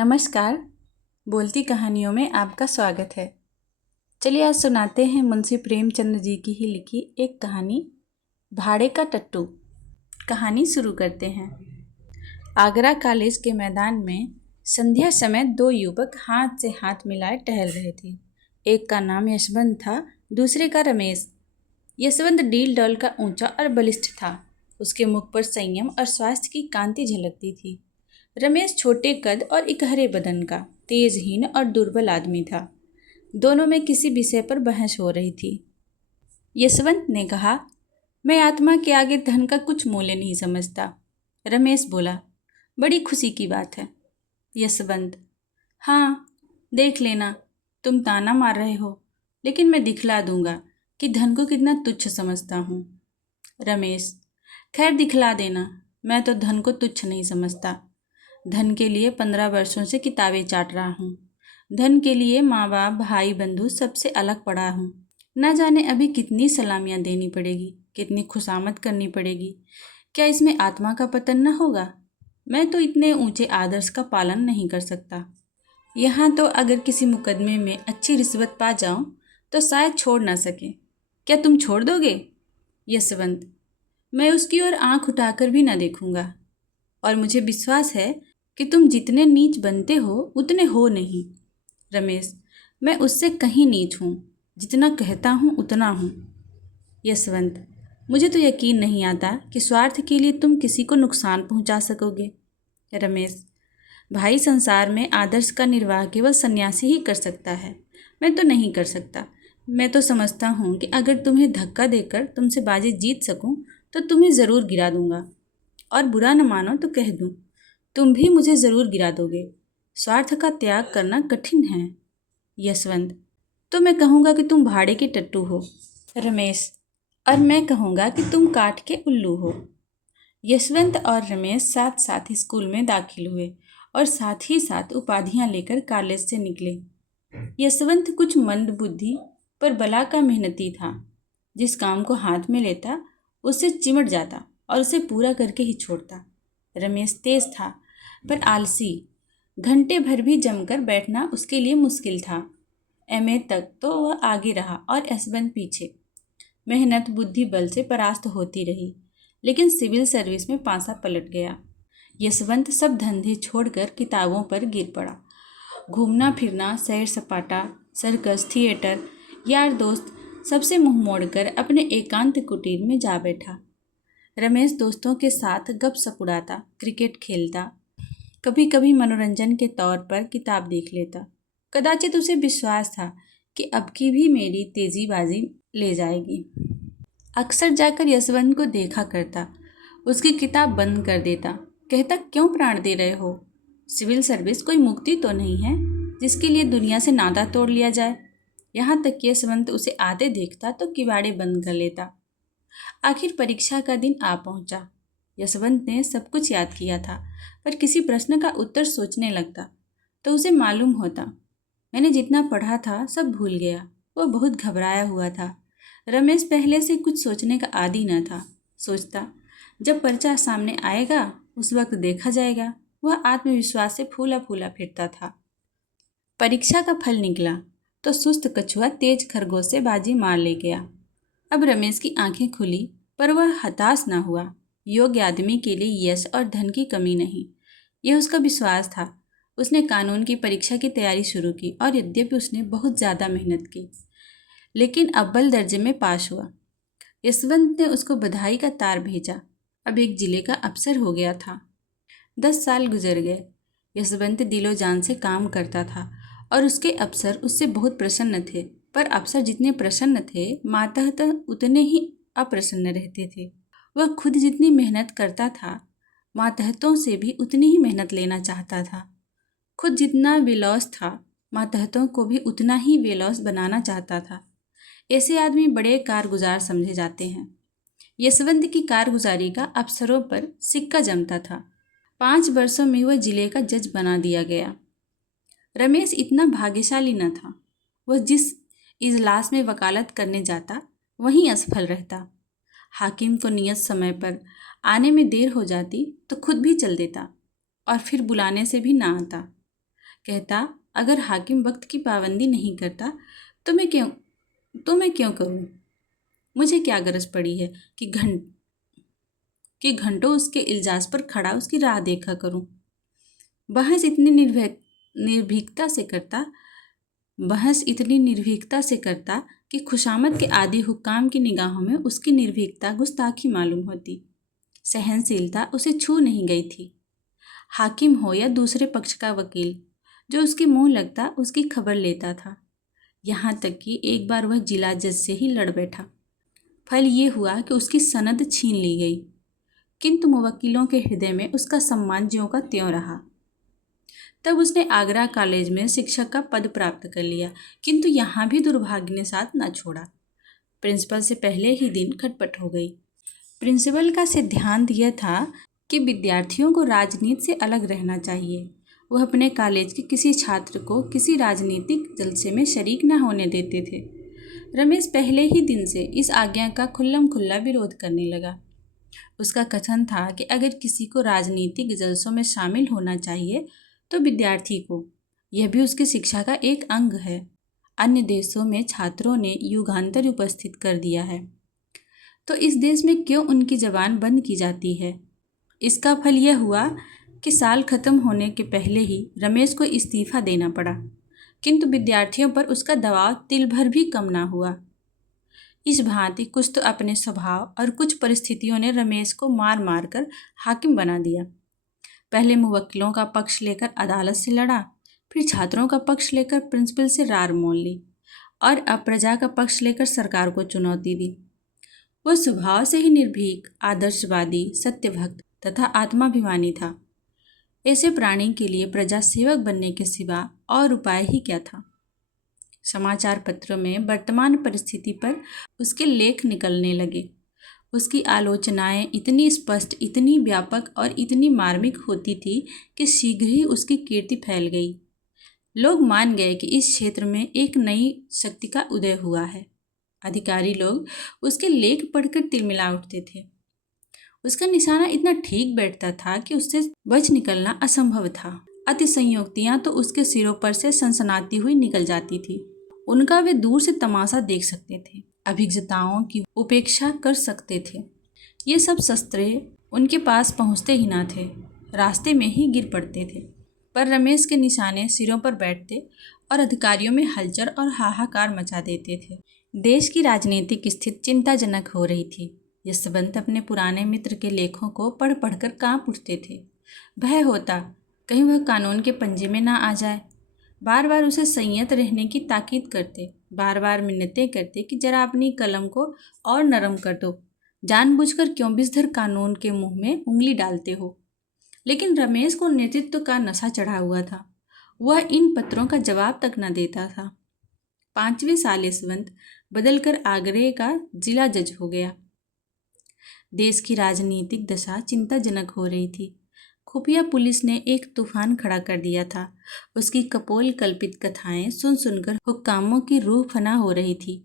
नमस्कार। बोलती कहानियों में आपका स्वागत है। चलिए आज सुनाते हैं मुंशी प्रेमचंद जी की ही लिखी एक कहानी, भाड़े का टट्टू। कहानी शुरू करते हैं। आगरा कॉलेज के मैदान में संध्या समय दो युवक हाथ से हाथ मिलाए टहल रहे थे। एक का नाम यशवंत था, दूसरे का रमेश। यशवंत डील डौल का ऊंचा और बलिष्ठ था। उसके मुख पर संयम और स्वास्थ्य की कांति झलकती थी। रमेश छोटे कद और इकहरे बदन का तेजहीन और दुर्बल आदमी था। दोनों में किसी विषय पर बहस हो रही थी। यशवंत ने कहा, मैं आत्मा के आगे धन का कुछ मूल्य नहीं समझता। रमेश बोला, बड़ी खुशी की बात है। यशवंत, हाँ, देख लेना, तुम ताना मार रहे हो, लेकिन मैं दिखला दूंगा कि धन को कितना तुच्छ समझता हूँ। रमेश, खैर दिखला देना, मैं तो धन को तुच्छ नहीं समझता। धन के लिए 15 वर्षों से किताबें चाट रहा हूँ। धन के लिए माँ बाप, भाई बंधु सबसे अलग पड़ा हूँ। न जाने अभी कितनी सलामियाँ देनी पड़ेगी, कितनी खुशामद करनी पड़ेगी। क्या इसमें आत्मा का पतन न होगा? मैं तो इतने ऊंचे आदर्श का पालन नहीं कर सकता। यहाँ तो अगर किसी मुकदमे में अच्छी रिश्वत पा जाऊँ तो शायद छोड़ ना सके। क्या तुम छोड़ दोगे? यशवंत, मैं उसकी ओर आंख उठाकर भी न देखूंगा। और मुझे विश्वास है कि तुम जितने नीच बनते हो उतने हो नहीं। रमेश, मैं उससे कहीं नीच हूँ, जितना कहता हूँ उतना हूँ। यशवंत, मुझे तो यकीन नहीं आता कि स्वार्थ के लिए तुम किसी को नुकसान पहुँचा सकोगे। रमेश, भाई, संसार में आदर्श का निर्वाह केवल सन्यासी ही कर सकता है। मैं तो नहीं कर सकता। मैं तो समझता हूँ कि अगर तुम्हें धक्का देकर तुमसे बाजी जीत सकूँ तो तुम्हें ज़रूर गिरा दूंगा। और बुरा न मानो तो कह दूं, तुम भी मुझे ज़रूर गिरा दोगे। स्वार्थ का त्याग करना कठिन है। यशवंत, तो मैं कहूँगा कि तुम भाड़े के टट्टू हो। रमेश, और मैं कहूँगा कि तुम काठ के उल्लू हो। यशवंत और रमेश साथ साथ स्कूल में दाखिल हुए और साथ ही साथ उपाधियाँ लेकर कॉलेज से निकले। यशवंत कुछ मंद बुद्धि पर बला का मेहनती था। जिस काम को हाथ में लेता उससे चिमट जाता और उसे पूरा करके ही छोड़ता। रमेश तेज था पर आलसी। घंटे भर भी जमकर बैठना उसके लिए मुश्किल था। एमए तक तो वह आगे रहा और यशवंत पीछे। मेहनत बुद्धि बल से परास्त होती रही, लेकिन सिविल सर्विस में पासा पलट गया। यशवंत सब धंधे छोड़कर किताबों पर गिर पड़ा। घूमना फिरना, सैर सपाटा, सर्कस, थिएटर, यार दोस्त सबसे मुंह मोड़कर अपने एकांत कुटीर में जा बैठा। रमेश दोस्तों के साथ गपशप उड़ाता, क्रिकेट खेलता, कभी कभी मनोरंजन के तौर पर किताब देख लेता। कदाचित उसे विश्वास था कि अब की भी मेरी तेजीबाजी ले जाएगी। अक्सर जाकर यशवंत को देखा करता, उसकी किताब बंद कर देता, कहता, क्यों प्राण दे रहे हो? सिविल सर्विस कोई मुक्ति तो नहीं है जिसके लिए दुनिया से नाता तोड़ लिया जाए। यहाँ तक कि यशवंत उसे आते देखता तो किवाड़े बंद कर लेता। आखिर परीक्षा का दिन आ पहुंचा। यशवंत ने सब कुछ याद किया था, पर किसी प्रश्न का उत्तर सोचने लगता तो उसे मालूम होता, मैंने जितना पढ़ा था सब भूल गया। वह बहुत घबराया हुआ था। रमेश पहले से कुछ सोचने का आदी न था। सोचता, जब पर्चा सामने आएगा उस वक्त देखा जाएगा। वह आत्मविश्वास से फूला फूला फिरता था। परीक्षा का फल निकला तो सुस्त कछुआ तेज खरगोश से बाजी मार ले गया। अब रमेश की आंखें खुली, पर वह हताश न हुआ। योग्य आदमी के लिए यश और धन की कमी नहीं, यह उसका विश्वास था। उसने कानून की परीक्षा की तैयारी शुरू की और यद्यपि उसने बहुत ज़्यादा मेहनत की, लेकिन अव्वल दर्जे में पास हुआ। यशवंत ने उसको बधाई का तार भेजा। अब एक जिले का अफसर हो गया था। 10 साल गुजर गए। यशवंत दिलो जान से काम करता था और उसके अफसर उससे बहुत प्रसन्न थे। पर अफसर जितने प्रसन्न थे, मातहत उतने ही अप्रसन्न रहते थे। वह खुद जितनी मेहनत करता था, मातहतों से भी उतनी ही मेहनत लेना चाहता था। खुद जितना विलौस था, मातहतों को भी उतना ही विलौस बनाना चाहता था। ऐसे आदमी बड़े कारगुजार समझे जाते हैं। यशवंत की कारगुजारी का अफसरों पर सिक्का जमता था। 5 वर्षों में वह जिले का जज बना दिया गया। रमेश इतना भाग्यशाली न था। वह जिस इजलास में वकालत करने जाता वहीं असफल रहता। हाकिम को नियत समय पर आने में देर हो जाती तो खुद भी चल देता और फिर बुलाने से भी ना आता। कहता, अगर हाकिम वक्त की पाबंदी नहीं करता तो मैं क्यों करूं? मुझे क्या गरज पड़ी है कि घंटों उसके इल्जाज पर खड़ा उसकी राह देखा करूं। बहस इतनी निर्भीकता से करता बहस इतनी निर्भीकता से करता कि खुशामद के आदि हुक्काम की निगाहों में उसकी निर्भीकता गुस्ताखी मालूम होती। सहनशीलता उसे छू नहीं गई थी। हाकिम हो या दूसरे पक्ष का वकील, जो उसके मुंह लगता उसकी खबर लेता था। यहाँ तक कि एक बार वह जिला जज से ही लड़ बैठा। फल ये हुआ कि उसकी सनद छीन ली गई, किंतु मुवक्किलों के हृदय में उसका सम्मान ज्यों का त्यों रहा। तब उसने आगरा कॉलेज में शिक्षक का पद प्राप्त कर लिया, किंतु यहाँ भी दुर्भाग्य ने साथ न छोड़ा। प्रिंसिपल से पहले ही दिन खटपट हो गई। प्रिंसिपल का सिद्धांत यह था कि विद्यार्थियों को राजनीति से अलग रहना चाहिए। वह अपने कॉलेज के किसी छात्र को किसी राजनीतिक जलसे में शरीक न होने देते थे। रमेश पहले ही दिन से इस आज्ञा का खुल्लम खुल्ला विरोध करने लगा। उसका कथन था कि अगर किसी को राजनीतिक जलसों में शामिल होना चाहिए तो विद्यार्थी को, यह भी उसकी शिक्षा का एक अंग है। अन्य देशों में छात्रों ने युगांतर उपस्थित कर दिया है, तो इस देश में क्यों उनकी जबान बंद की जाती है? इसका फल यह हुआ कि साल खत्म होने के पहले ही रमेश को इस्तीफा देना पड़ा, किंतु विद्यार्थियों पर उसका दबाव तिल भर भी कम ना हुआ। इस भांति कुछ तो अपने स्वभाव और कुछ परिस्थितियों ने रमेश को मार मार कर हाकिम बना दिया। पहले मुवक्किलों का पक्ष लेकर अदालत से लड़ा, फिर छात्रों का पक्ष लेकर प्रिंसिपल से रार मोल ली और अब प्रजा का पक्ष लेकर सरकार को चुनौती दी। वह स्वभाव से ही निर्भीक, आदर्शवादी, सत्यभक्त तथा आत्माभिमानी था। ऐसे प्राणी के लिए प्रजा सेवक बनने के सिवा और उपाय ही क्या था? समाचार पत्रों में वर्तमान परिस्थिति पर उसके लेख निकलने लगे। उसकी आलोचनाएं इतनी स्पष्ट, इतनी व्यापक और इतनी मार्मिक होती थी कि शीघ्र ही उसकी कीर्ति फैल गई। लोग मान गए कि इस क्षेत्र में एक नई शक्ति का उदय हुआ है। अधिकारी लोग उसके लेख पढ़कर तिलमिला उठते थे। उसका निशाना इतना ठीक बैठता था कि उससे बच निकलना असंभव था। अति संयोक्तियां तो उसके सिरों पर से सनसनाती हुई निकल जाती थी। उनका वे दूर से तमाशा देख सकते थे, अभिज्ञताओं की उपेक्षा कर सकते थे। ये सब शस्त्रे उनके पास पहुंचते ही ना थे, रास्ते में ही गिर पड़ते थे। पर रमेश के निशाने सिरों पर बैठते और अधिकारियों में हलचल और हाहाकार मचा देते थे। देश की राजनीतिक स्थिति चिंताजनक हो रही थी। यशवंत अपने पुराने मित्र के लेखों को पढ़ पढ़कर कांप उठते थे। भय होता कहीं वह कानून के पंजे में ना आ जाए। बार बार उसे संयत रहने की ताकीद करते, बार बार मिन्नतें करते कि जरा अपनी कलम को और नरम कर दो, जानबूझकर क्यों विषधर कानून के मुंह में उंगली डालते हो। लेकिन रमेश को नेतृत्व का नशा चढ़ा हुआ था। वह इन पत्रों का जवाब तक न देता था। 5वें साल यशवंत बदलकर आगरे का जिला जज हो गया। देश की राजनीतिक दशा चिंताजनक हो रही थी। खुफिया पुलिस ने एक तूफान खड़ा कर दिया था। उसकी कपोल कल्पित कथाएं सुन सुनकर हुक्कामों की रूह फना हो रही थी।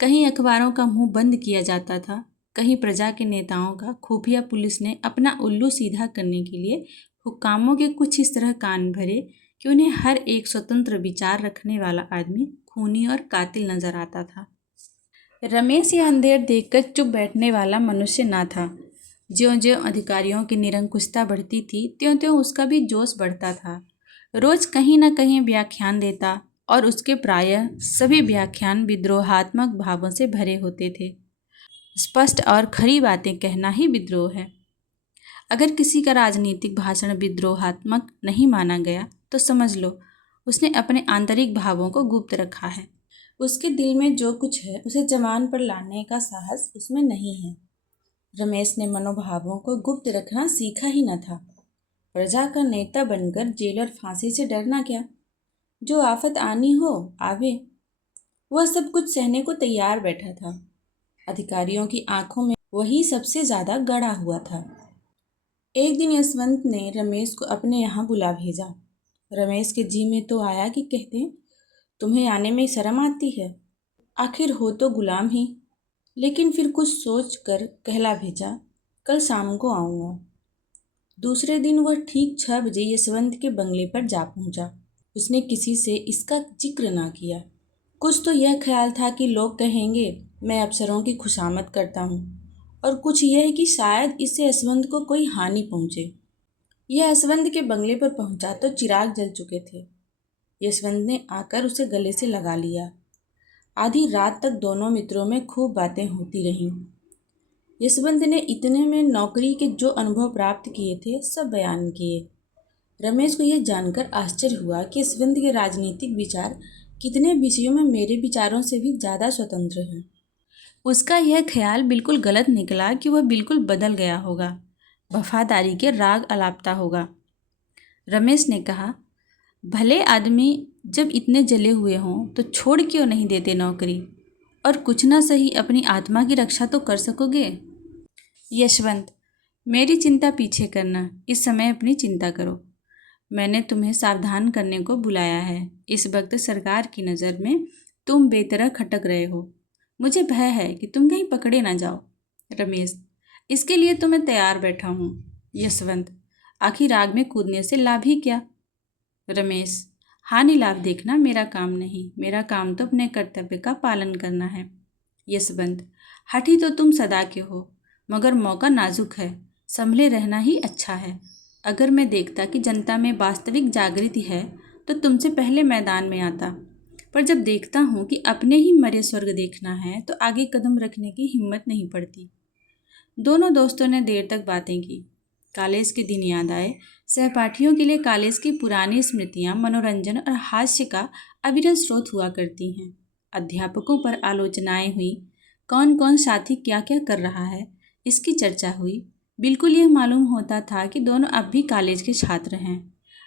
कहीं अखबारों का मुंह बंद किया जाता था, कहीं प्रजा के नेताओं का खुफिया पुलिस ने अपना उल्लू सीधा करने के लिए हुक्कामों के कुछ इस तरह कान भरे कि उन्हें हर एक स्वतंत्र विचार रखने वाला आदमी खूनी और कातिल नजर आता था। रमेश यह अंधेर देखकर चुप बैठने वाला मनुष्य न था। ज्यों ज्यों अधिकारियों की निरंकुशता बढ़ती थी, त्यों त्यों उसका भी जोश बढ़ता था। रोज कहीं न कहीं व्याख्यान देता और उसके प्रायः सभी व्याख्यान विद्रोहात्मक भावों से भरे होते थे। स्पष्ट और खरी बातें कहना ही विद्रोह है। अगर किसी का राजनीतिक भाषण विद्रोहात्मक नहीं माना गया तो समझ लो उसने अपने आंतरिक भावों को गुप्त रखा है। उसके दिल में जो कुछ है उसे जबान पर लाने का साहस उसमें नहीं है। रमेश ने मनोभावों को गुप्त रखना सीखा ही न था। प्रजा का नेता बनकर जेल और फांसी से डरना क्या? जो आफत आनी हो आवे। वह सब कुछ सहने को तैयार बैठा था। अधिकारियों की आंखों में वही सबसे ज्यादा गड़ा हुआ था। एक दिन यशवंत ने रमेश को अपने यहाँ बुला भेजा। रमेश के जी में तो आया कि कहते, तुम्हें आने में शर्म आती है? आखिर हो तो गुलाम ही। लेकिन फिर कुछ सोच कर कहला भेजा, कल शाम को आऊँगा। दूसरे दिन वह ठीक 6 बजे यशवंत के बंगले पर जा पहुँचा। उसने किसी से इसका जिक्र ना किया। कुछ तो यह ख्याल था कि लोग कहेंगे मैं अफसरों की खुशामद करता हूँ, और कुछ यह कि शायद इससे यशवंत को कोई हानि पहुँचे। यह यशवंत के बंगले पर पहुंचा तो चिराग जल चुके थे। यशवंत ने आकर उसे गले से लगा लिया। आधी रात तक दोनों मित्रों में खूब बातें होती रहीं। यशवंत ने इतने में नौकरी के जो अनुभव प्राप्त किए थे सब बयान किए। रमेश को यह जानकर आश्चर्य हुआ कि यशवंत के राजनीतिक विचार कितने विषयों में मेरे विचारों से भी ज़्यादा स्वतंत्र हैं। उसका यह ख्याल बिल्कुल गलत निकला कि वह बिल्कुल बदल गया होगा, वफादारी के राग अलापता होगा। रमेश ने कहा, भले आदमी जब इतने जले हुए हों तो छोड़ क्यों नहीं देते नौकरी, और कुछ ना सही अपनी आत्मा की रक्षा तो कर सकोगे। यशवंत, मेरी चिंता पीछे करना, इस समय अपनी चिंता करो। मैंने तुम्हें सावधान करने को बुलाया है। इस वक्त सरकार की नज़र में तुम बेतरह खटक रहे हो। मुझे भय है कि तुम कहीं पकड़े ना जाओ। रमेश, इसके लिए तो मैं तैयार बैठा हूँ। यशवंत, आखिर आग में कूदने से लाभ ही क्या। रमेश, हानि लाभ देखना मेरा काम नहीं, मेरा काम तो अपने कर्तव्य का पालन करना है। यशवंत, हठी तो तुम सदा के हो, मगर मौका नाजुक है, संभले रहना ही अच्छा है। अगर मैं देखता कि जनता में वास्तविक जागृति है तो तुमसे पहले मैदान में आता, पर जब देखता हूँ कि अपने ही मरे स्वर्ग देखना है तो आगे कदम रखने की हिम्मत नहीं पड़ती। दोनों दोस्तों ने देर तक बातें की। कॉलेज के दिन याद आए। सहपाठियों के लिए कॉलेज की पुरानी स्मृतियाँ मनोरंजन और हास्य का अविरल स्रोत हुआ करती हैं। अध्यापकों पर आलोचनाएं हुई, कौन कौन साथी क्या क्या कर रहा है इसकी चर्चा हुई। बिल्कुल यह मालूम होता था कि दोनों अब भी कॉलेज के छात्र हैं।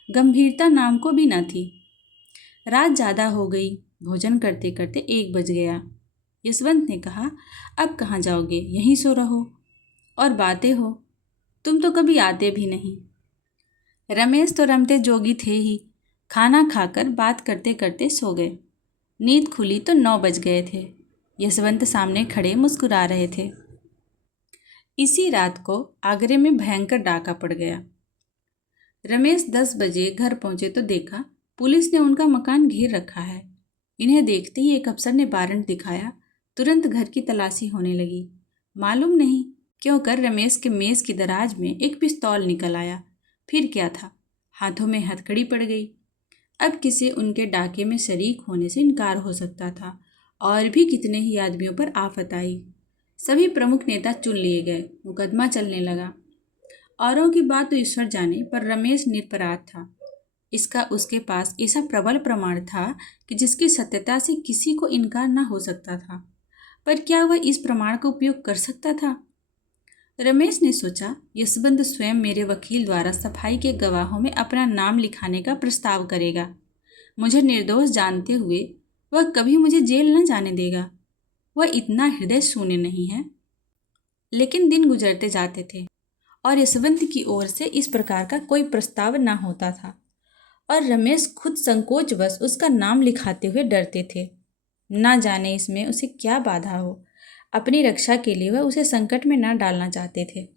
गंभीरता नाम को भी न थी। रात ज़्यादा हो गई। भोजन करते करते 1 बज गया। यशवंत ने कहा, अब कहाँ जाओगे, यहीं सो रहो और बातें हो, तुम तो कभी आते भी नहीं। रमेश तो रमते जोगी थे ही। खाना खाकर बात करते करते सो गए। नींद खुली तो 9 बज गए थे। यशवंत सामने खड़े मुस्कुरा रहे थे। इसी रात को आगरे में भयंकर डाका पड़ गया। रमेश 10 बजे घर पहुंचे तो देखा पुलिस ने उनका मकान घेर रखा है। इन्हें देखते ही एक अफसर ने वारंट दिखाया। तुरंत घर की तलाशी होने लगी। मालूम नहीं क्यों कर रमेश के मेज की दराज में एक पिस्तौल निकल आया। फिर क्या था, हाथों में हथकड़ी पड़ गई। अब किसे उनके डाके में शरीक होने से इनकार हो सकता था, और भी कितने ही आदमियों पर आफत आई। सभी प्रमुख नेता चुन लिए गए। मुकदमा चलने लगा। औरों की बात तो ईश्वर जाने, पर रमेश निरपराध था। इसका उसके पास ऐसा प्रबल प्रमाण था कि जिसकी सत्यता से किसी को इनकार न हो सकता था। पर क्या वह इस प्रमाण का उपयोग कर सकता था? रमेश ने सोचा, यशवंत स्वयं मेरे वकील द्वारा सफाई के गवाहों में अपना नाम लिखाने का प्रस्ताव करेगा। मुझे निर्दोष जानते हुए वह कभी मुझे जेल न जाने देगा। वह इतना हृदय शून्य नहीं है। लेकिन दिन गुजरते जाते थे और यशवंत की ओर से इस प्रकार का कोई प्रस्ताव न होता था, और रमेश खुद संकोचवश उसका नाम लिखाते हुए डरते थे। ना जाने इसमें उसे क्या बाधा हो। अपनी रक्षा के लिए वह उसे संकट में न डालना चाहते थे।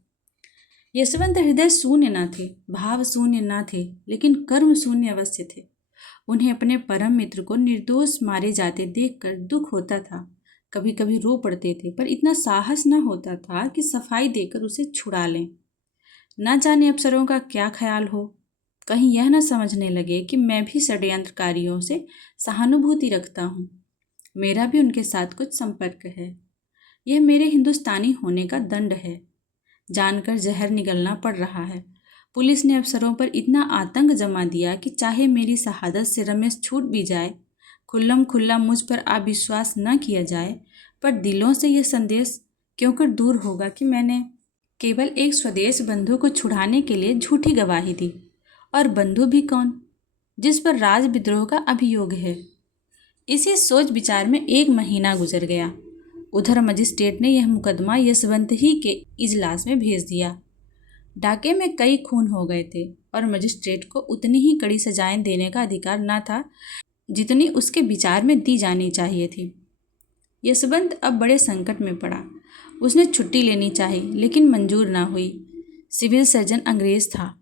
यशवंत हृदय शून्य न थे, भाव शून्य न थे, लेकिन कर्म शून्य अवश्य थे। उन्हें अपने परम मित्र को निर्दोष मारे जाते देखकर दुख होता था। कभी कभी रो पड़ते थे, पर इतना साहस न होता था कि सफाई देकर उसे छुड़ा लें। न जाने अफसरों का क्या ख्याल हो, कहीं यह न समझने लगे कि मैं भी षड्यंत्रकारियों से सहानुभूति रखता हूँ। मेरा भी उनके साथ कुछ संपर्क है। यह मेरे हिंदुस्तानी होने का दंड है। जानकर जहर निगलना पड़ रहा है। पुलिस ने अफसरों पर इतना आतंक जमा दिया कि चाहे मेरी शहादत से रमेश छूट भी जाए, खुल्लम खुल्ला मुझ पर अविश्वास न किया जाए, पर दिलों से यह संदेश क्यों कर दूर होगा कि मैंने केवल एक स्वदेश बंधु को छुड़ाने के लिए झूठी गवाही दी। और बंधु भी कौन, जिस पर राजविद्रोह का अभियोग है। इसी सोच विचार में 1 महीना गुजर गया। उधर मजिस्ट्रेट ने यह मुकदमा यशवंत ही के इजलास में भेज दिया। डाके में कई खून हो गए थे और मजिस्ट्रेट को उतनी ही कड़ी सजाएं देने का अधिकार न था जितनी उसके विचार में दी जानी चाहिए थी। यशवंत अब बड़े संकट में पड़ा। उसने छुट्टी लेनी चाहिए, लेकिन मंजूर ना हुई। सिविल सर्जन अंग्रेज था,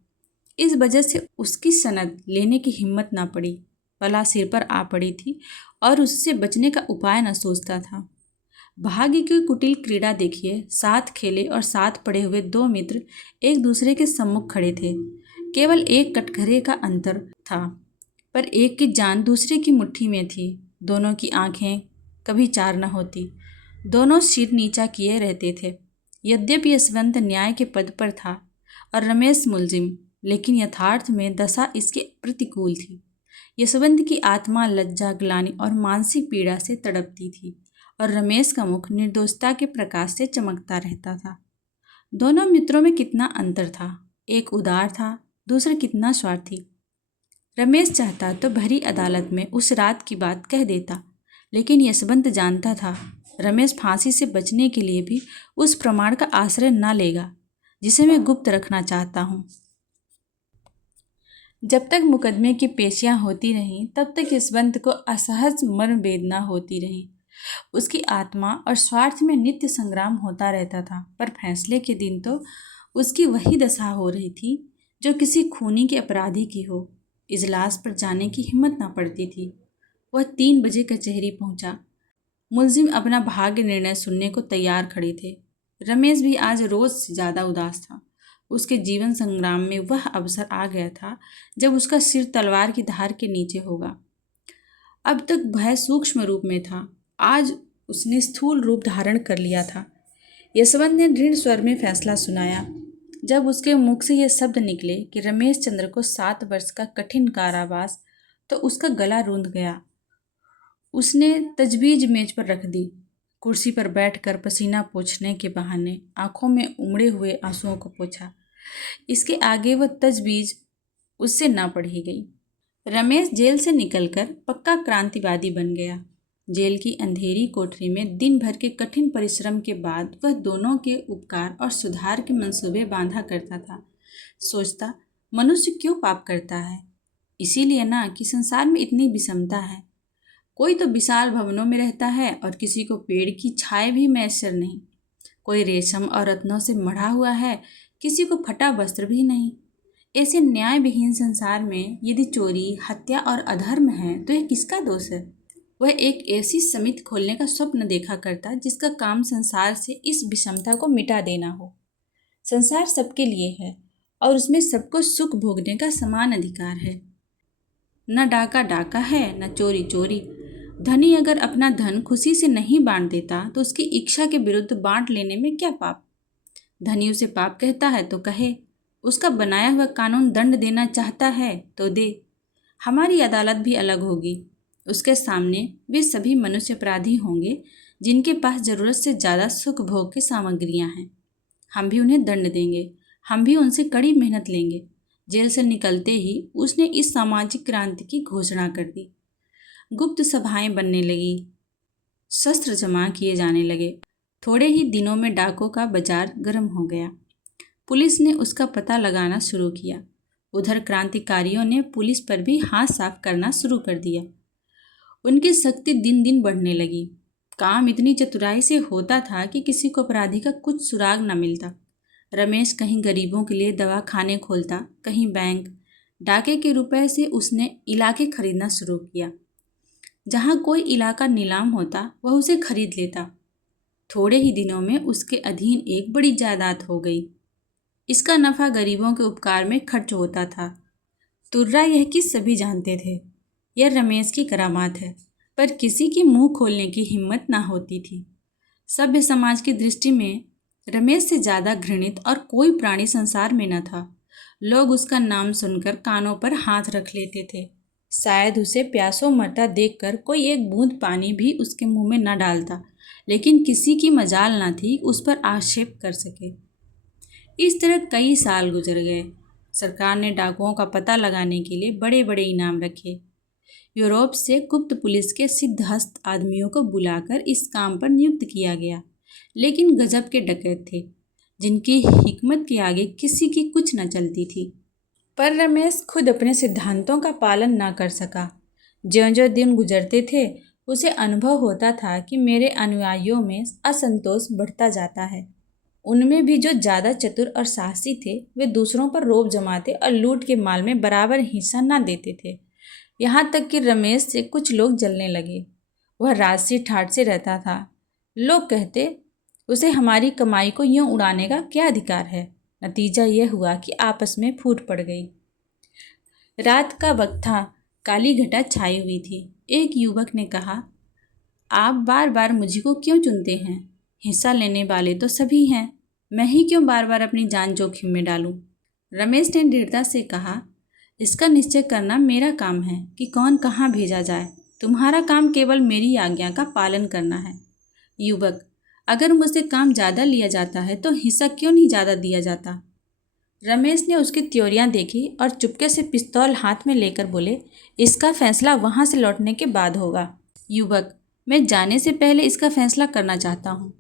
इस वजह से उसकी सनद लेने की हिम्मत ना पड़ी। बला सिर पर आ पड़ी थी और उससे बचने का उपाय न सोचता था। भाग्य की कुटिल क्रीड़ा देखिए, साथ खेले और साथ पड़े हुए दो मित्र एक दूसरे के सम्मुख खड़े थे। केवल एक कटघरे का अंतर था, पर एक की जान दूसरे की मुट्ठी में थी। दोनों की आंखें कभी चार न होती, दोनों सिर नीचा किए रहते थे। यद्यपि यशवंत न्याय के पद पर था और रमेश मुलजिम, लेकिन यथार्थ में दशा इसके प्रतिकूल थी। यशवंत की आत्मा लज्जा, ग्लानि और मानसिक पीड़ा से तड़पती थी और रमेश का मुख निर्दोषता के प्रकाश से चमकता रहता था। दोनों मित्रों में कितना अंतर था, एक उदार था, दूसरा कितना स्वार्थी। रमेश चाहता तो भरी अदालत में उस रात की बात कह देता, लेकिन यशवंत जानता था रमेश फांसी से बचने के लिए भी उस प्रमाण का आश्रय न लेगा जिसे मैं गुप्त रखना चाहता हूँ। जब तक मुकदमे की पेशियां होती रहीं, तब तक यशवंत को असहज मर्म वेदना होती रही। उसकी आत्मा और स्वार्थ में नित्य संग्राम होता रहता था, पर फैसले के दिन तो उसकी वही दशा हो रही थी जो किसी खूनी के अपराधी की हो। इजलास पर जाने की हिम्मत न पड़ती थी। वह 3 बजे कचहरी पहुंचा। मुलजिम अपना भाग्य निर्णय सुनने को तैयार खड़े थे। रमेश भी आज रोज से ज़्यादा उदास था। उसके जीवन संग्राम में वह अवसर आ गया था जब उसका सिर तलवार की धार के नीचे होगा। अब तक भय सूक्ष्म रूप में था, आज उसने स्थूल रूप धारण कर लिया था। यशवंत ने दृढ़ स्वर में फैसला सुनाया। जब उसके मुख से यह शब्द निकले कि रमेश चंद्र को 7 वर्ष का कठिन कारावास, तो उसका गला रूंध गया। उसने तजवीज मेज पर रख दी। कुर्सी पर बैठकर पसीना पोंछने के बहाने आंखों में उमड़े हुए आंसुओं को पोंछा। इसके आगे वह तजवीज उससे ना पढ़ी गई। रमेश जेल से निकलकर पक्का क्रांतिवादी बन गया। जेल की अंधेरी कोठरी में दिन भर के कठिन परिश्रम के बाद वह दोनों के उपकार और सुधार के मंसूबे बांधा करता था। सोचता, मनुष्य क्यों पाप करता है? इसीलिए ना कि संसार में इतनी विषमता है। कोई तो विशाल भवनों में रहता है और किसी को पेड़ की छाया भी मैसर नहीं। कोई रेशम और रत्नों से मढ़ा हुआ है, किसी को फटा वस्त्र भी नहीं। ऐसे न्याय विहीन संसार में यदि चोरी, हत्या और अधर्म है तो यह किसका दोष है? वह एक ऐसी समिति खोलने का स्वप्न देखा करता जिसका काम संसार से इस विषमता को मिटा देना हो। संसार सबके लिए है और उसमें सबको सुख भोगने का समान अधिकार है। न डाका डाका है, न चोरी चोरी। धनी अगर अपना धन खुशी से नहीं बांट देता तो उसकी इच्छा के विरुद्ध बांट लेने में क्या पाप? धनी उसे पाप कहता है तो कहे, उसका बनाया हुआ कानून दंड देना चाहता है तो दे। हमारी अदालत भी अलग होगी। उसके सामने वे सभी मनुष्य अपराधी होंगे जिनके पास ज़रूरत से ज़्यादा सुख भोग की सामग्रियां हैं। हम भी उन्हें दंड देंगे, हम भी उनसे कड़ी मेहनत लेंगे। जेल से निकलते ही उसने इस सामाजिक क्रांति की घोषणा कर दी। गुप्त सभाएं बनने लगी, शस्त्र जमा किए जाने लगे। थोड़े ही दिनों में डाकों का बाजार गर्म हो गया। पुलिस ने उसका पता लगाना शुरू किया। उधर क्रांतिकारियों ने पुलिस पर भी हाथ साफ करना शुरू कर दिया। उनकी शक्ति दिन दिन बढ़ने लगी। काम इतनी चतुराई से होता था कि किसी को अपराधी का कुछ सुराग न मिलता। रमेश कहीं गरीबों के लिए दवा खाने खोलता, कहीं बैंक। डाके के रुपए से उसने इलाके खरीदना शुरू किया। जहाँ कोई इलाका नीलाम होता वह उसे खरीद लेता। थोड़े ही दिनों में उसके अधीन एक बड़ी जायदाद हो गई। इसका नफा गरीबों के उपकार में खर्च होता था। तुर्रा यह कि सभी जानते थे, यह रमेश की करामात है, पर किसी की मुंह खोलने की हिम्मत ना होती थी। सभ्य समाज की दृष्टि में रमेश से ज़्यादा घृणित और कोई प्राणी संसार में न था। लोग उसका नाम सुनकर कानों पर हाथ रख लेते थे। शायद उसे प्यासों मरता देखकर कोई एक बूंद पानी भी उसके मुंह में न डालता, लेकिन किसी की मजाल न थी उस पर आक्षेप कर सके। इस तरह कई साल गुजर गए। सरकार ने डाकुओं का पता लगाने के लिए बड़े बड़े इनाम रखे। यूरोप से गुप्त पुलिस के सिद्धहस्त आदमियों को बुलाकर इस काम पर नियुक्त किया गया, लेकिन गजब के डकैत थे जिनकी हिकमत के आगे किसी की कुछ न चलती थी। पर रमेश खुद अपने सिद्धांतों का पालन ना कर सका। ज्यों-ज्यों दिन गुजरते थे उसे अनुभव होता था कि मेरे अनुयायियों में असंतोष बढ़ता जाता है। उनमें भी जो ज़्यादा चतुर और साहसी थे वे दूसरों पर रौब जमाते और लूट के माल में बराबर हिस्सा ना देते थे। यहाँ तक कि रमेश से कुछ लोग जलने लगे। वह राजसी ठाठ से रहता था। लोग कहते उसे हमारी कमाई को यूं उड़ाने का क्या अधिकार है। नतीजा यह हुआ कि आपस में फूट पड़ गई। रात का वक्त था, काली घटा छाई हुई थी। एक युवक ने कहा, आप बार बार मुझे को क्यों चुनते हैं? हिस्सा लेने वाले तो सभी हैं, मैं ही क्यों बार बार अपनी जान जोखिम में डालूं? रमेश ने दृढ़ता से कहा, इसका निश्चय करना मेरा काम है कि कौन कहाँ भेजा जाए। तुम्हारा काम केवल मेरी आज्ञा का पालन करना है। युवक, अगर मुझसे काम ज़्यादा लिया जाता है तो हिस्सा क्यों नहीं ज़्यादा दिया जाता? रमेश ने उसकी त्योरियां देखी और चुपके से पिस्तौल हाथ में लेकर बोले, इसका फैसला वहाँ से लौटने के बाद होगा। युवक, मैं जाने से पहले इसका फैसला करना चाहता हूँ।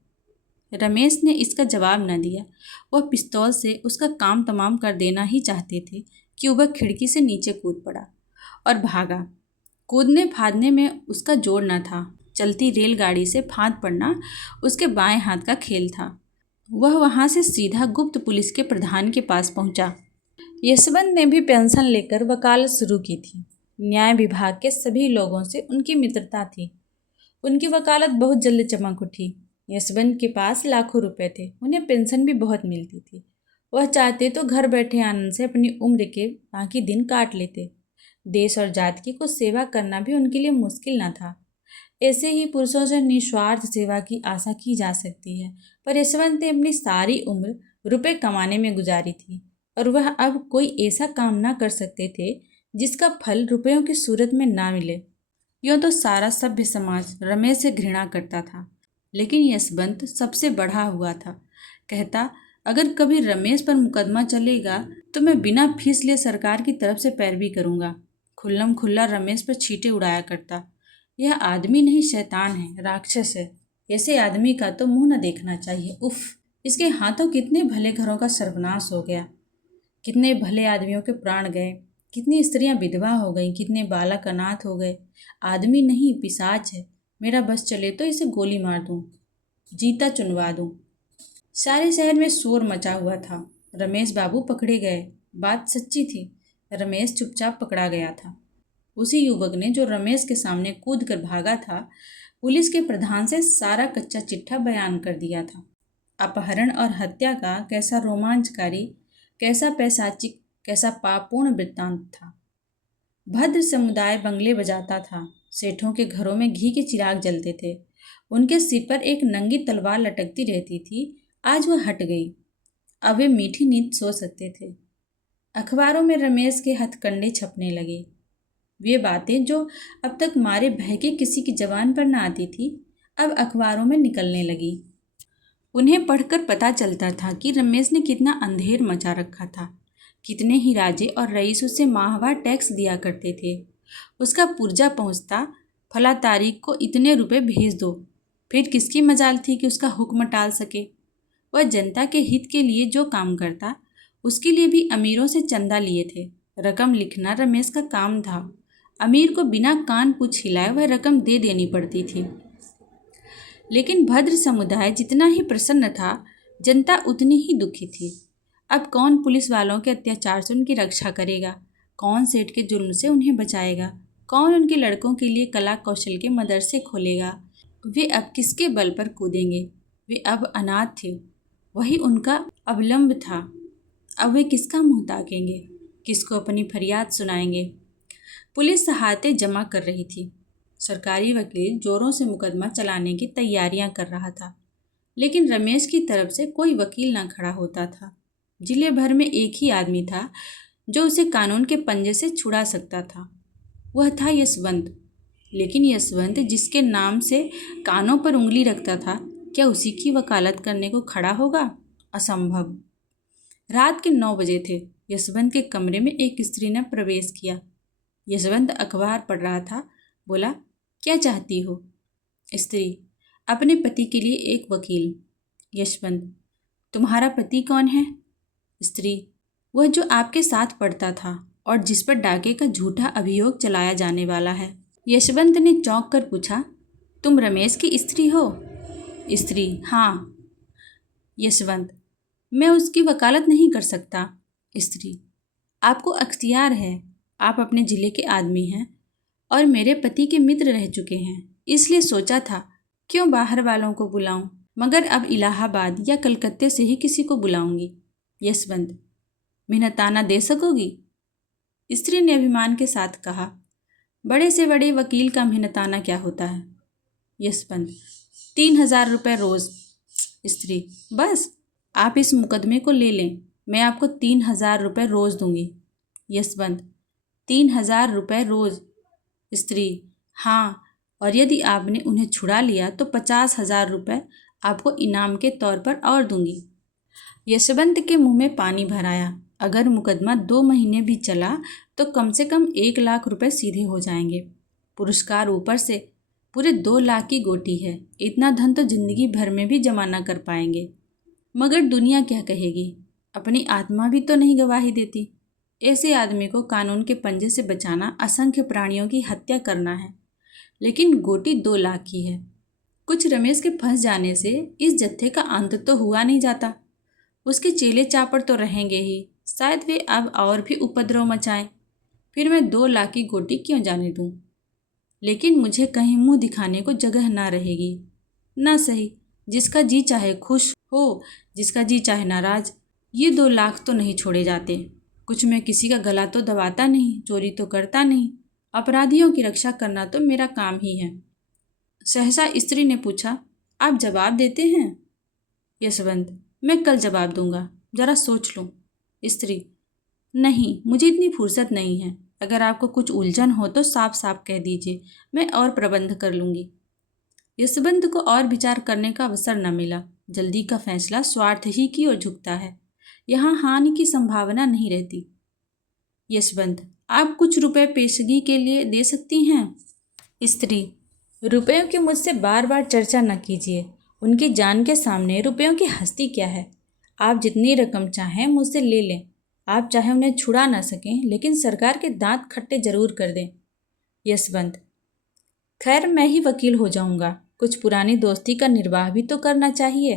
रमेश ने इसका जवाब न दिया। वह पिस्तौल से उसका काम तमाम कर देना ही चाहते थे कि युवक खिड़की से नीचे कूद पड़ा और भागा। कूदने फादने में उसका जोर न था। चलती रेलगाड़ी से फांद पड़ना उसके बाएं हाथ का खेल था। वह वहाँ से सीधा गुप्त पुलिस के प्रधान के पास पहुँचा। यशवंत ने भी पेंशन लेकर वकालत शुरू की थी। न्याय विभाग के सभी लोगों से उनकी मित्रता थी। उनकी वकालत बहुत जल्द चमक उठी। यशवंत के पास लाखों रुपए थे, उन्हें पेंशन भी बहुत मिलती थी। वह चाहते तो घर बैठे आनंद से अपनी उम्र के बाकी दिन काट लेते। देश और जाति की कुछ सेवा करना भी उनके लिए मुश्किल न था। ऐसे ही पुरुषों से निस्वार्थ सेवा की आशा की जा सकती है, पर यशवंत ने अपनी सारी उम्र रुपए कमाने में गुजारी थी और वह अब कोई ऐसा काम ना कर सकते थे जिसका फल रुपयों की सूरत में ना मिले। यूँ तो सारा सभ्य समाज रमेश से घृणा करता था, लेकिन यशवंत सबसे बढ़ा हुआ था। कहता, अगर कभी रमेश पर मुकदमा चलेगा तो मैं बिना फीस लिए सरकार की तरफ से पैरवी करूँगा। खुल्लम खुल्ला रमेश पर छींटे उड़ाया करता। यह आदमी नहीं, शैतान है, राक्षस है। ऐसे आदमी का तो मुंह न देखना चाहिए। उफ, इसके हाथों कितने भले घरों का सर्वनाश हो गया। कितने भले आदमियों के प्राण गए, कितनी स्त्रियां विधवा हो गईं, कितने बालक अनाथ हो गए। आदमी नहीं, पिशाच है। मेरा बस चले तो इसे गोली मार दूं, जीता चुनवा दूं। सारे शहर में शोर मचा हुआ था। रमेश बाबू पकड़े गए। बात सच्ची थी, रमेश चुपचाप पकड़ा गया था। उसी युवक ने जो रमेश के सामने कूद कर भागा था, पुलिस के प्रधान से सारा कच्चा चिट्ठा बयान कर दिया था। अपहरण और हत्या का कैसा रोमांचकारी, कैसा पैशाचिक, कैसा पापपूर्ण वृत्तांत था। भद्र समुदाय बंगले बजाता था। सेठों के घरों में घी के चिराग जलते थे। उनके सिर पर एक नंगी तलवार लटकती रहती थी। आज वह हट गई। अब वे मीठी नींद सो सकते थे। अखबारों में रमेश के हथकंडे छपने लगे। वे बातें जो अब तक मारे भय के किसी की जबान पर न आती थी, अब अखबारों में निकलने लगी। उन्हें पढ़कर पता चलता था कि रमेश ने कितना अंधेर मचा रखा था। कितने ही राजे और रईस उसे माहवार टैक्स दिया करते थे। उसका पुर्जा पहुंचता, फला तारीख को इतने रुपए भेज दो। फिर किसकी मजाल थी कि उसका हुक्म टाल सके। वह जनता के हित के लिए जो काम करता, उसके लिए भी अमीरों से चंदा लिए थे। रकम लिखना रमेश का काम था। अमीर को बिना कान पूछ हिलाए वह रकम दे देनी पड़ती थी। लेकिन भद्र समुदाय जितना ही प्रसन्न था, जनता उतनी ही दुखी थी। अब कौन पुलिस वालों के अत्याचार से उनकी रक्षा करेगा? कौन सेठ के जुर्म से उन्हें बचाएगा? कौन उनके लड़कों के लिए कला कौशल के मदरसे खोलेगा? वे अब किसके बल पर कूदेंगे? वे अब अनाथ थे, वही उनका अवलंब था। अब वे किसका मुंह ताकेंगे? किसको अपनी फरियाद सुनाएंगे? पुलिस सहायतें जमा कर रही थी। सरकारी वकील जोरों से मुकदमा चलाने की तैयारियां कर रहा था, लेकिन रमेश की तरफ से कोई वकील ना खड़ा होता था। जिले भर में एक ही आदमी था जो उसे कानून के पंजे से छुड़ा सकता था। वह था यशवंत। लेकिन यशवंत जिसके नाम से कानों पर उंगली रखता था, क्या उसी की वकालत करने को खड़ा होगा? असंभव। रात के 9 बजे थे। यशवंत के कमरे में एक स्त्री ने प्रवेश किया। यशवंत अखबार पढ़ रहा था। बोला, क्या चाहती हो? स्त्री, अपने पति के लिए एक वकील। यशवंत, तुम्हारा पति कौन है? स्त्री, वह जो आपके साथ पढ़ता था और जिस पर डाके का झूठा अभियोग चलाया जाने वाला है। यशवंत ने चौंक कर पूछा, तुम रमेश की स्त्री हो? स्त्री, हाँ। यशवंत, मैं उसकी वकालत नहीं कर सकता। स्त्री, आपको अख्तियार है, आप अपने जिले के आदमी हैं। और मेरे पति के मित्र रह चुके हैं, इसलिए सोचा था क्यों बाहर वालों को बुलाऊं, मगर अब इलाहाबाद या कलकत्ते से ही किसी को बुलाऊंगी। यशवंत, मिन्हताना दे सकोगी? स्त्री ने अभिमान के साथ कहा। बड़े से बड़े वकील का मिन्हताना क्या होता है? यशवंत, 3,000 रुपये रोज। स्त्री, बस आप इस मुकदमे को ले लें, मैं आपको 3,000 रुपये रोज दूंगी। यशवंत, 3,000 रुपये रोज। स्त्री, हाँ, और यदि आपने उन्हें छुड़ा लिया तो 50,000 रुपये आपको इनाम के तौर पर और दूंगी। यशवंत के मुंह में पानी भर आया। अगर मुकदमा 2 महीने भी चला तो कम से कम 1 लाख रुपए सीधे हो जाएंगे। पुरस्कार ऊपर से पूरे 2 लाख की गोटी है। इतना धन तो जिंदगी भर में भी जमा न कर पाएंगे। मगर दुनिया क्या कहेगी? अपनी आत्मा भी तो नहीं गवाही देती। ऐसे आदमी को कानून के पंजे से बचाना असंख्य प्राणियों की हत्या करना है। लेकिन गोटी 2 लाख की है। कुछ रमेश के फंस जाने से इस जत्थे का अंत तो हुआ नहीं जाता। उसके चेले चापड़ तो रहेंगे ही, शायद वे अब और भी उपद्रव मचाएं। फिर मैं 2 लाख की गोटी क्यों जाने दूं? लेकिन मुझे कहीं मुंह दिखाने को जगह ना रहेगी। ना सही, जिसका जी चाहे खुश हो, जिसका जी चाहे नाराज। ये 2 लाख तो नहीं छोड़े जाते। कुछ मैं किसी का गला तो दबाता नहीं, चोरी तो करता नहीं। अपराधियों की रक्षा करना तो मेरा काम ही है। सहसा स्त्री ने पूछा, आप जवाब देते हैं? यशवंत, मैं कल जवाब दूंगा, जरा सोच लूं। स्त्री, नहीं, मुझे इतनी फुर्सत नहीं है। अगर आपको कुछ उलझन हो तो साफ साफ कह दीजिए, मैं और प्रबंध कर लूंगी। यशवंत को और विचार करने का अवसर न मिला। जल्दी का फैसला स्वार्थ ही की ओर झुकता है। यहाँ हानि की संभावना नहीं रहती। यशवंत, आप कुछ रुपए पेशगी के लिए दे सकती हैं? स्त्री, रुपयों की मुझसे बार बार चर्चा न कीजिए। उनकी जान के सामने रुपयों की हस्ती क्या है? आप जितनी रकम चाहें मुझसे ले लें। आप चाहे उन्हें छुड़ा ना सकें, लेकिन सरकार के दांत खट्टे जरूर कर दें। यशवंत, खैर मैं ही वकील हो जाऊंगा। कुछ पुरानी दोस्ती का निर्वाह भी तो करना चाहिए।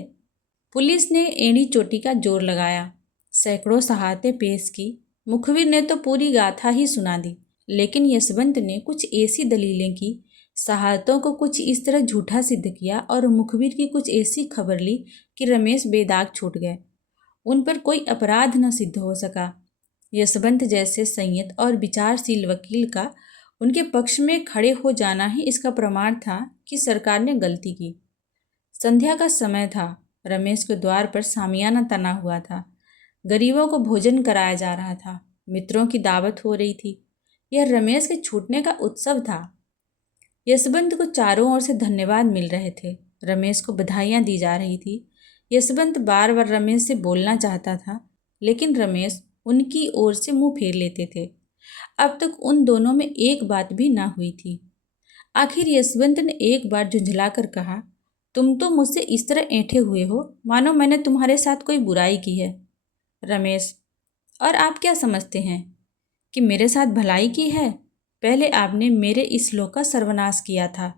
पुलिस ने एड़ी चोटी का जोर लगाया, सैकड़ों सहायतें पेश की। मुखबिर ने तो पूरी गाथा ही सुना दी, लेकिन यशवंत ने कुछ ऐसी दलीलें की, सहायतों को कुछ इस तरह झूठा सिद्ध किया और मुखबिर की कुछ ऐसी खबर ली कि रमेश बेदाग छूट गए। उन पर कोई अपराध न सिद्ध हो सका। यशवंत जैसे संयत और विचारशील वकील का उनके पक्ष में खड़े हो जाना ही इसका प्रमाण था कि सरकार ने गलती की। संध्या का समय था। रमेश के द्वार पर सामियाना तना हुआ था। गरीबों को भोजन कराया जा रहा था। मित्रों की दावत हो रही थी। यह रमेश के छूटने का उत्सव था। यशवंत को चारों ओर से धन्यवाद मिल रहे थे। रमेश को बधाइयाँ दी जा रही थी। यशवंत बार बार रमेश से बोलना चाहता था, लेकिन रमेश उनकी ओर से मुंह फेर लेते थे। अब तक उन दोनों में एक बात भी ना हुई थी। आखिर यशवंत ने एक बार झुंझलाकर कहा, तुम तो मुझसे इस तरह ऐंठे हुए हो मानो मैंने तुम्हारे साथ कोई बुराई की है। रमेश, और आप क्या समझते हैं कि मेरे साथ भलाई की है? पहले आपने मेरे इस लोक का सर्वनाश किया था,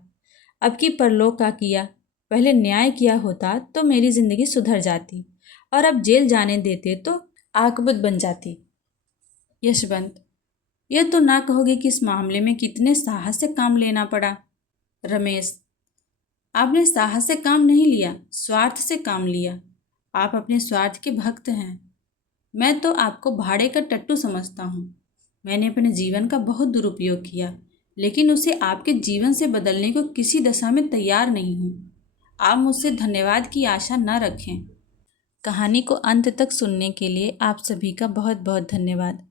अब की परलोक का किया। पहले न्याय किया होता तो मेरी जिंदगी सुधर जाती, और अब जेल जाने देते तो आकबत बन जाती। यशवंत, यह तो ना कहोगे कि इस मामले में कितने साहस से काम लेना पड़ा। रमेश, आपने साहस से काम नहीं लिया, स्वार्थ से काम लिया। आप अपने स्वार्थ के भक्त हैं। मैं तो आपको भाड़े का टट्टू समझता हूँ। मैंने अपने जीवन का बहुत दुरुपयोग किया, लेकिन उसे आपके जीवन से बदलने को किसी दशा में तैयार नहीं हूँ। आप मुझसे धन्यवाद की आशा न रखें। कहानी को अंत तक सुनने के लिए आप सभी का बहुत बहुत धन्यवाद।